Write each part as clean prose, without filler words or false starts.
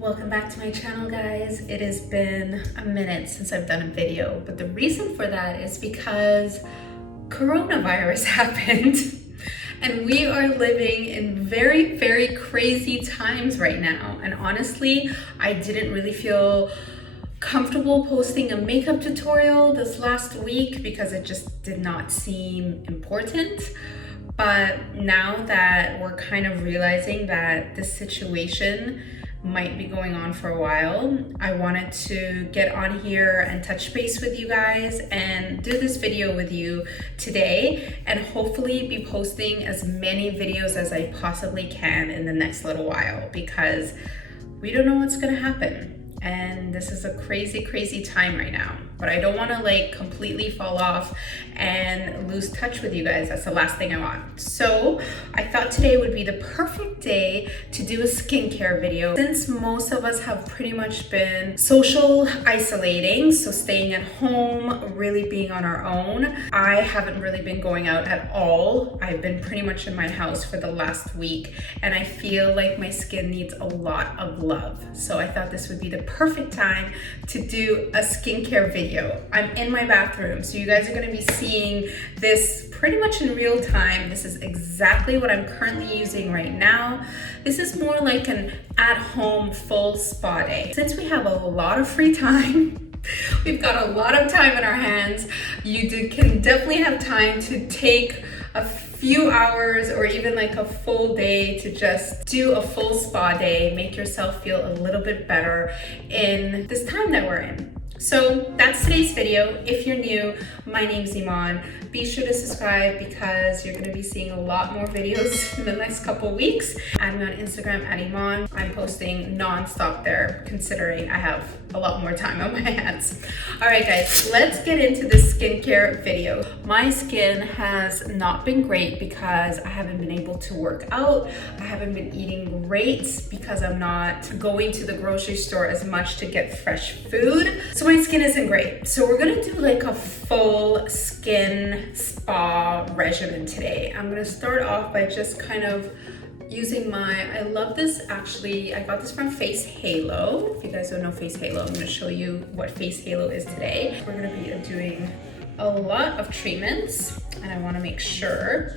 Welcome back to my channel, guys. It has been a minute since I've done a video, but the reason for that is because coronavirus happened and we are living in very, very crazy times right now. And honestly, I didn't really feel comfortable posting a makeup tutorial this last week because it just did not seem important. But now that we're kind of realizing that this situation might be going on for a while, I wanted to get on here and touch base with you guys and do this video with you today, and hopefully be posting as many videos as I possibly can in the next little while, because we don't know what's gonna happen. And this is a crazy, crazy time right now. But I don't wanna like completely fall off and lose touch with you guys. That's the last thing I want. So I thought today would be the perfect day to do a skincare video. Since most of us have pretty much been social isolating, so staying at home, really being on our own, I haven't really been going out at all. I've been pretty much in my house for the last week, and I feel like my skin needs a lot of love. So I thought this would be the perfect time to do a skincare video. I'm in my bathroom, so you guys are gonna be seeing this pretty much in real time. This is exactly what I'm currently using right now. This is more like an at-home full spa day. Since we have a lot of free time, we've got a lot of time in our hands, can definitely have time to take a few hours or even like a full day to just do a full spa day, make yourself feel a little bit better in this time that we're in. So that's today's video. If you're new, my name's Eman. Be sure to subscribe because you're gonna be seeing a lot more videos in the next couple weeks. I'm on Instagram at Eman. I'm posting non-stop there, considering I have a lot more time on my hands. All right, guys, let's get into this skincare video. My skin has not been great because I haven't been able to work out. I haven't been eating great because I'm not going to the grocery store as much to get fresh food. So my skin isn't great. So we're gonna do like a full skin spa regimen today. I'm gonna start off by just kind of using I love this actually, I got this from Face Halo. If you guys don't know Face Halo, I'm gonna show you what Face Halo is today. We're gonna be doing a lot of treatments, and I wanna make sure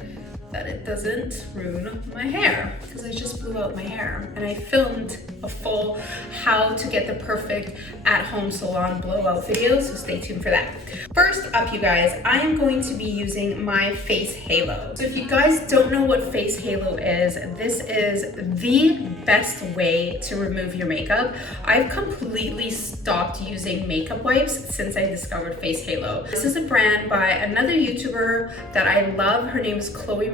that it doesn't ruin my hair, because I just blew out my hair, and I filmed a full how to get the perfect at-home salon blowout video, so stay tuned for that. First up, you guys, I am going to be using my Face Halo. So if you guys don't know what Face Halo is, this is the best way to remove your makeup. I've completely stopped using makeup wipes since I discovered Face Halo. This is a brand by another YouTuber that I love. Her name is Chloe.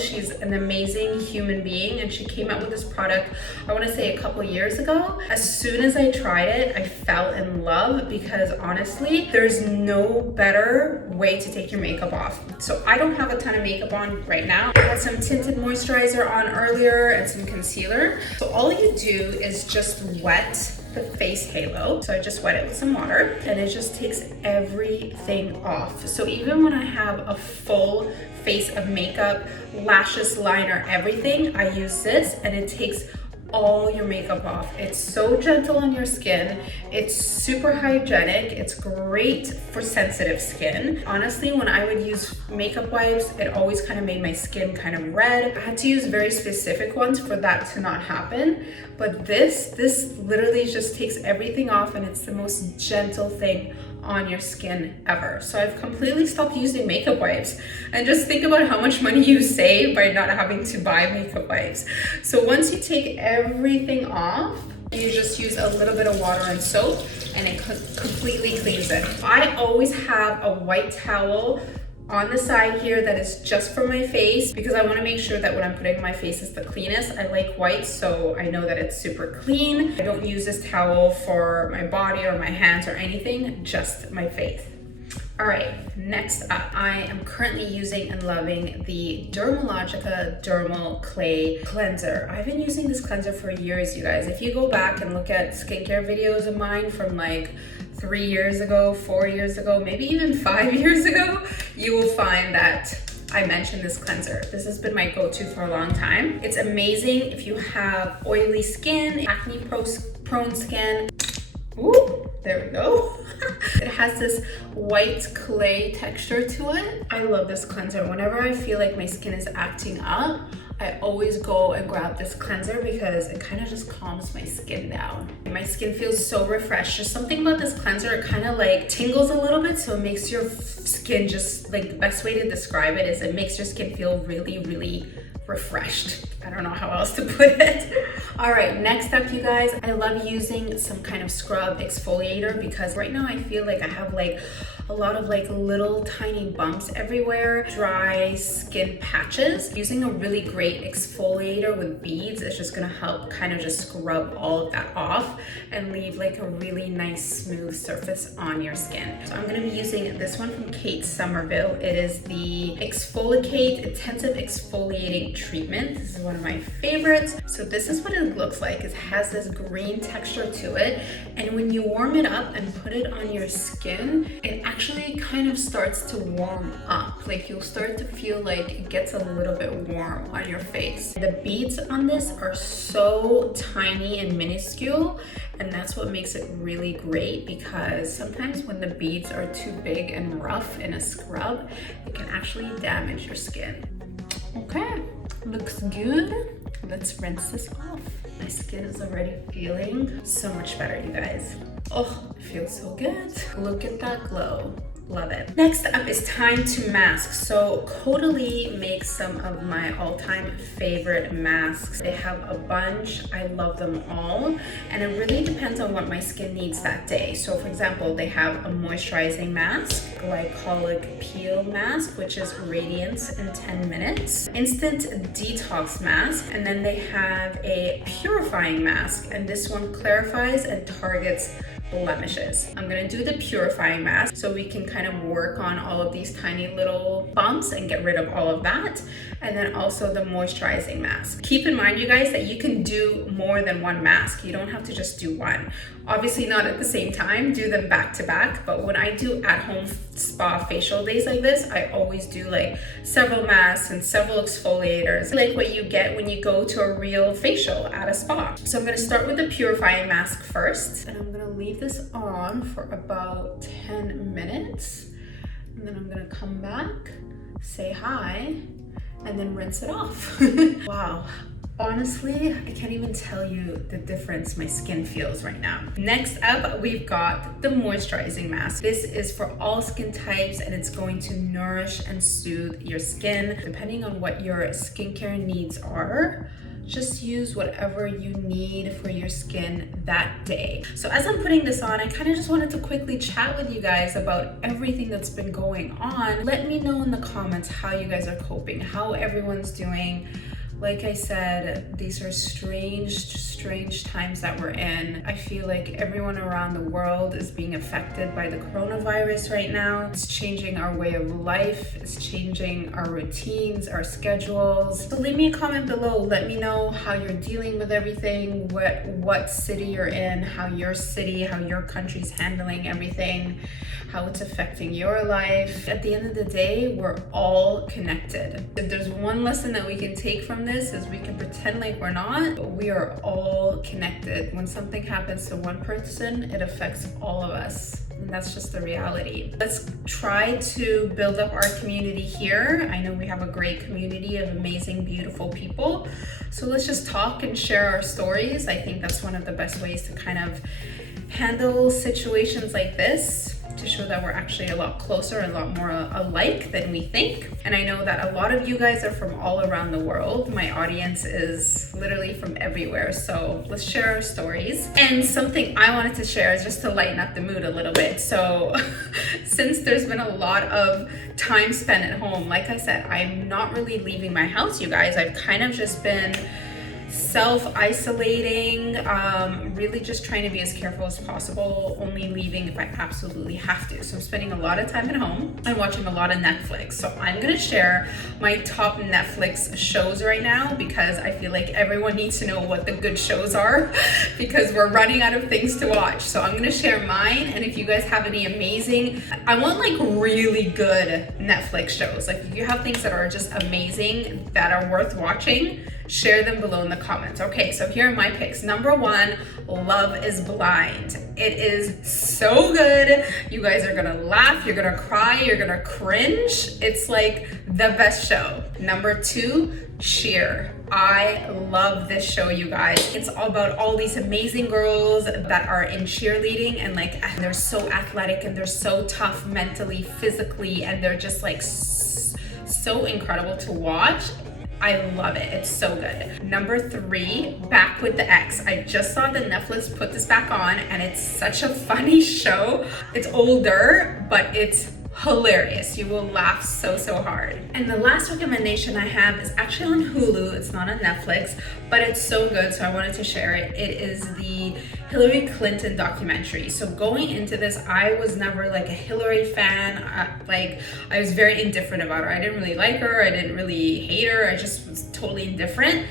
She's an amazing human being, and she came out with this product, I want to say a couple years ago. As soon as I tried it, I fell in love because honestly, there's no better way to take your makeup off. So I don't have a ton of makeup on right now. I had some tinted moisturizer on earlier and some concealer. So all you do is just wet the Face Halo. So I just wet it with some water, and it just takes everything off. So even when I have a full face of makeup, lashes, liner, everything, I use this, and it takes all your makeup off. It's so gentle on your skin. It's super hygienic. It's great for sensitive skin. Honestly, when I would use makeup wipes, it always kind of made my skin kind of red. I had to use very specific ones for that to not happen. But this literally just takes everything off, and it's the most gentle thing on your skin ever. So I've completely stopped using makeup wipes, and just think about how much money you save by not having to buy makeup wipes. So once you take everything off, you just use a little bit of water and soap, and it completely cleans it. I always have a white towel on the side here that is just for my face, because I want to make sure that what I'm putting on my face is the cleanest. I like white, so I know that it's super clean. I don't use this towel for my body or my hands or anything, just my face. All right, next up, I am currently using and loving the Dermalogica Dermal Clay Cleanser. I've been using this cleanser for years, you guys. If you go back and look at skincare videos of mine from like 3 years ago, 4 years ago, maybe even 5 years ago, you will find that I mentioned this cleanser. This has been my go-to for a long time. It's amazing if you have oily skin, acne-prone skin. Ooh, there we go. It has this white clay texture to it. I love this cleanser. Whenever I feel like my skin is acting up, I always go and grab this cleanser because it kind of just calms my skin down. My skin feels so refreshed. There's something about this cleanser, it kind of like tingles a little bit, so it makes your skin just like, the best way to describe it is it makes your skin feel really, really refreshed. I don't know how else to put it. All right, next up, you guys, I love using some kind of scrub exfoliator because right now I feel like I have like a lot of like little tiny bumps everywhere, dry skin patches. Using a really great exfoliator with beads is just gonna help kind of just scrub all of that off and leave like a really nice smooth surface on your skin. So I'm gonna be using this one from Kate Somerville. It is the Exfoliate Intensive Exfoliating Treatment. This is one of my favorites. So this is what it looks like. It has this green texture to it, and when you warm it up and put it on your skin, it actually kind of starts to warm up. Like you'll start to feel like it gets a little bit warm on your face. The beads on this are so tiny and minuscule, and that's what makes it really great because sometimes when the beads are too big and rough in a scrub, it can actually damage your skin. Okay, looks good. Let's rinse this off. My skin is already feeling so much better, you guys. Oh, it feels so good. Look at that glow. Love it. Next up is time to mask. So Caudalie makes some of my all-time favorite masks. They have a bunch. I love them all. And it really depends on what my skin needs that day. So for example, they have a moisturizing mask, glycolic peel mask, which is radiance in 10 minutes, instant detox mask, and then they have a purifying mask. And this one clarifies and targets blemishes. I'm gonna do the purifying mask so we can kind of work on all of these tiny little bumps and get rid of all of that. And then also the moisturizing mask. Keep in mind, you guys, that you can do more than one mask. You don't have to just do one. Obviously not at the same time, do them back to back. But when I do at-home spa facial days like this, I always do like several masks and several exfoliators, like what you get when you go to a real facial at a spa. So I'm gonna start with the purifying mask first, and I'm gonna leave this on for about 10 minutes. And then I'm gonna come back, say hi, and then rinse it off. Wow. Honestly, I can't even tell you the difference my skin feels right now. Next up, we've got the moisturizing mask. This is for all skin types, and it's going to nourish and soothe your skin. Depending on what your skincare needs are, just use whatever you need for your skin that day. So as I'm putting this on, I kind of just wanted to quickly chat with you guys about everything that's been going on. Let me know in the comments how you guys are coping, how everyone's doing. Like I said, these are strange times that we're in. I feel like everyone around the world is being affected by the coronavirus right now. It's changing our way of life. It's changing our routines, our schedules. So leave me a comment below. Let me know how you're dealing with everything, what city you're in, how your country's handling everything, how it's affecting your life. At the end of the day, we're all connected. If there's one lesson that we can take from this, is we can pretend like we're not, but we are all connected. When something happens to one person, it affects all of us. And that's just the reality. Let's try to build up our community here. I know we have a great community of amazing, beautiful people. So let's just talk and share our stories. I think that's one of the best ways to kind of handle situations like this, to show that we're actually a lot closer and a lot more alike than we think. And I know that a lot of you guys are from all around the world. My audience is literally from everywhere. So let's share our stories. And something I wanted to share is just to lighten up the mood a little bit. So since there's been a lot of time spent at home, like I said, I'm not really leaving my house, you guys. I've kind of just been self-isolating, really just trying to be as careful as possible, only leaving if I absolutely have to. So I'm spending a lot of time at home and watching a lot of Netflix. So I'm gonna share my top Netflix shows right now because I feel like everyone needs to know what the good shows are because we're running out of things to watch. So I'm gonna share mine, and if you guys have any amazing, I want like really good Netflix shows. Like if you have things that are just amazing, that are worth watching, share them below in the comments. Okay, so here are my picks. Number 1, Love is Blind. It is so good. You guys are gonna laugh, you're gonna cry, you're gonna cringe. It's like the best show. Number 2, Cheer. I love this show, you guys. It's all about all these amazing girls that are in cheerleading, and like they're so athletic and they're so tough mentally, physically, and they're just like so incredible to watch. I love it. It's so good. Number 3, Back with the Ex. I just saw that Netflix put this back on, and it's such a funny show. It's older, but it's hilarious. You will laugh so hard. And the last recommendation I have is actually on Hulu. It's not on Netflix, but it's so good, so I wanted to share it. It is the Hillary Clinton documentary. So going into this, I was never like a Hillary fan. I was very indifferent about her. I didn't really like her. I didn't really hate her. I just was totally indifferent.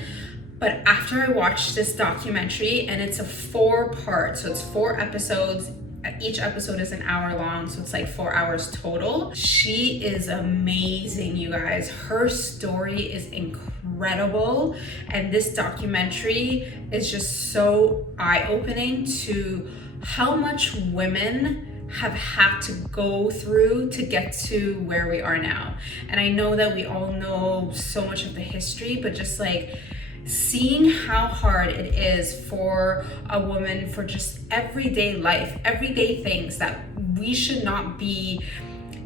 But after I watched this documentary, and it's a 4-part, so it's 4 episodes. Each episode is an hour long, so it's like 4 hours total. She is amazing, you guys. Her story is incredible, and this documentary is just so eye-opening to how much women have had to go through to get to where we are now. And I know that we all know so much of the history, but just like seeing how hard it is for a woman, for just everyday life, everyday things that we should not be,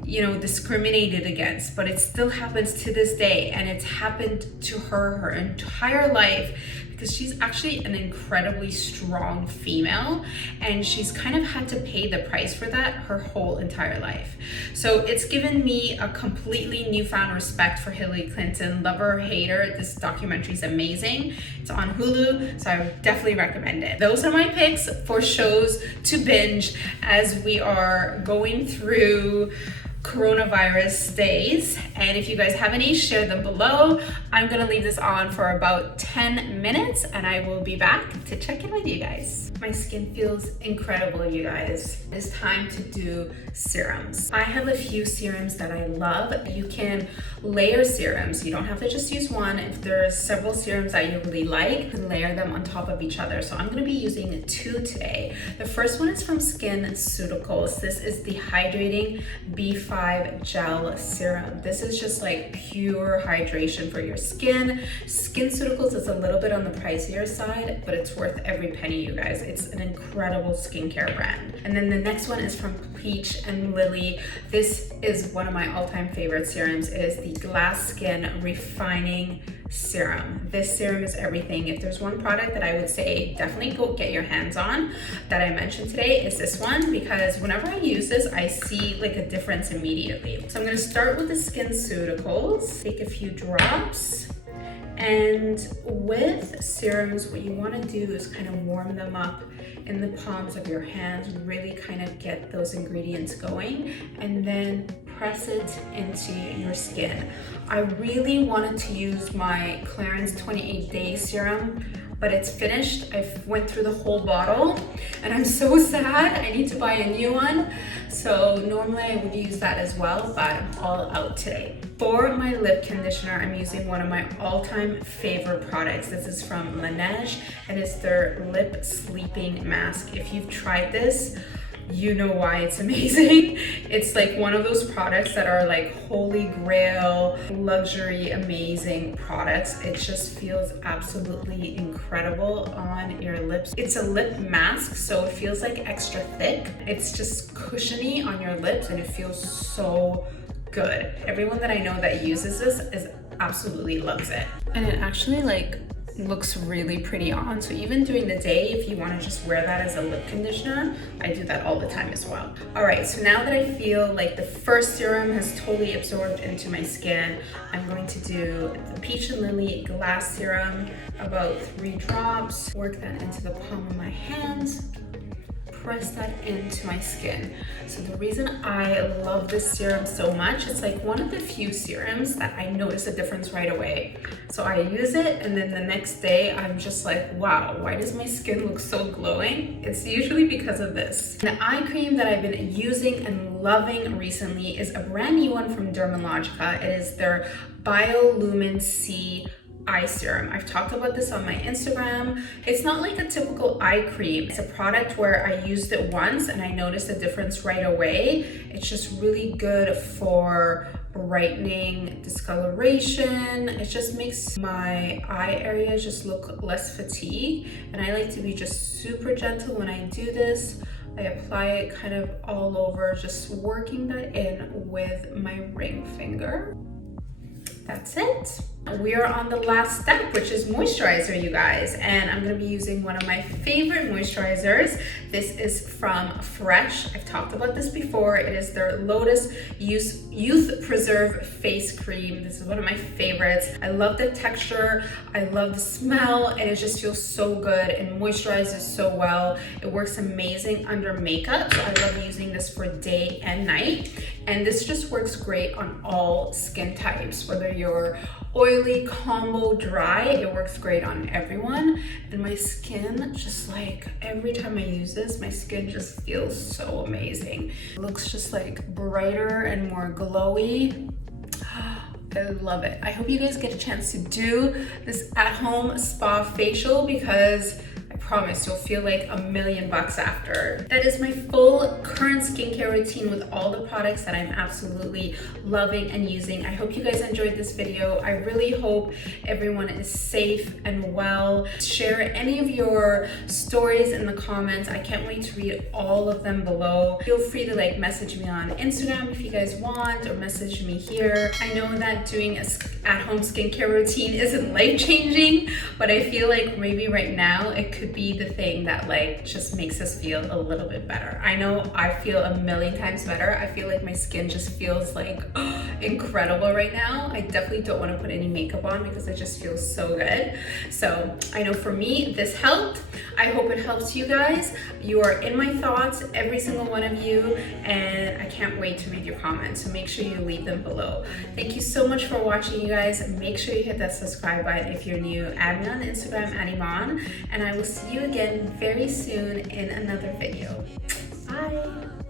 discriminated against, but it still happens to this day. And it's happened to her entire life, because she's actually an incredibly strong female, and she's kind of had to pay the price for that her whole entire life. So it's given me a completely newfound respect for Hillary Clinton. Love her or hate her, this documentary is amazing. It's on Hulu, so I would definitely recommend it. Those are my picks for shows to binge as we are going through coronavirus days. And if you guys have any, share them below. I'm gonna leave this on for about 10 minutes, and I will be back to check in with you guys. My skin feels incredible, you guys. It's time to do serums. I have a few serums that I love. You can layer serums. You don't have to just use one. If there's several serums that you really like, you can layer them on top of each other. So I'm gonna be using 2 today. The first one is from SkinCeuticals. This is the Hydrating B5 Gel Serum. This is just like pure hydration for your skin. SkinCeuticals is a little bit on the pricier side, but it's worth every penny, you guys. It's an incredible skincare brand. And then the next one is from Peach and Lily. This is one of my all-time favorite serums. It is the Glass Skin Refining Serum. This serum is everything. If there's one product that I would say definitely go get your hands on that I mentioned today, is this one, because whenever I use this, I see like a difference immediately. So I'm gonna start with the SkinCeuticals. Take a few drops. And with serums, what you want to do is kind of warm them up in the palms of your hands, really kind of get those ingredients going, and then press it into your skin. I really wanted to use my Clarins 28-day serum, but it's finished. I went through the whole bottle, and I'm so sad. I need to buy a new one. So normally I would use that as well, but I'm all out today. For my lip conditioner, I'm using one of my all-time favorite products. This is from Laneige, and it's their Lip Sleeping Mask. If you've tried this, you know why it's amazing. It's like one of those products that are like holy grail, luxury, amazing products. It just feels absolutely incredible on your lips. It's a lip mask, so it feels like extra thick. It's just cushiony on your lips, and it feels so good. Everyone that I know that uses this absolutely loves it. And it actually like looks really pretty on. So even during the day, if you want to just wear that as a lip conditioner, I do that all the time as well. All right, so now that I feel like the first serum has totally absorbed into my skin, I'm going to do the Peach and Lily Glass Serum, about 3 drops. Work that into the palm of my hands. Press that into my skin. So the reason I love this serum so much, it's like one of the few serums that I notice a difference right away. So I use it and then the next day I'm just like, wow, why does my skin look so glowing? It's usually because of this. The eye cream that I've been using and loving recently is a brand new one from Dermalogica. It is their Biolumin C eye serum. I've talked about this on my Instagram. It's not like a typical eye cream. It's a product where I used it once and I noticed a difference right away. It's just really good for brightening discoloration. It just makes my eye area just look less fatigued. And I like to be just super gentle when I do this. I apply it kind of all over, just working that in with my ring finger. That's it. We are on the last step, which is moisturizer, you guys, and I'm gonna be using one of my favorite moisturizers. This is from Fresh. I've talked about this before. It is their Lotus Youth Preserve Face Cream. This is one of my favorites. I love the texture, I love the smell, and it just feels so good and moisturizes so well. It works amazing under makeup, so I love using this for day and night. And this just works great on all skin types, whether you're oily, combo, dry, it works great on everyone. And my skin, just like every time I use this, my skin just feels so amazing. It looks just like brighter and more glowy. I love it. I hope you guys get a chance to do this at-home spa facial because I promise you'll feel like $1,000,000 after. That is my full current skincare routine with all the products that I'm absolutely loving and using. I hope you guys enjoyed this video. I really hope everyone is safe and well. Share any of your stories in the comments. I can't wait to read all of them below. Feel free to like message me on Instagram if you guys want, or message me here. I know that doing an at-home skincare routine isn't life-changing, but I feel like maybe right now it could be the thing that like just makes us feel a little bit better. I know I feel 1,000,000 times better. I feel like my skin just feels like incredible right now. I definitely don't want to put any makeup on because it just feels so good. So I know for me this helped. I hope it helps you guys. You are in my thoughts, every single one of you, and I can't wait to read your comments, so make sure you leave them below. Thank you so much for watching, you guys. Make sure you hit that subscribe button if you're new. Add me on Instagram at Eman, and I will see you again very soon in another video. Bye.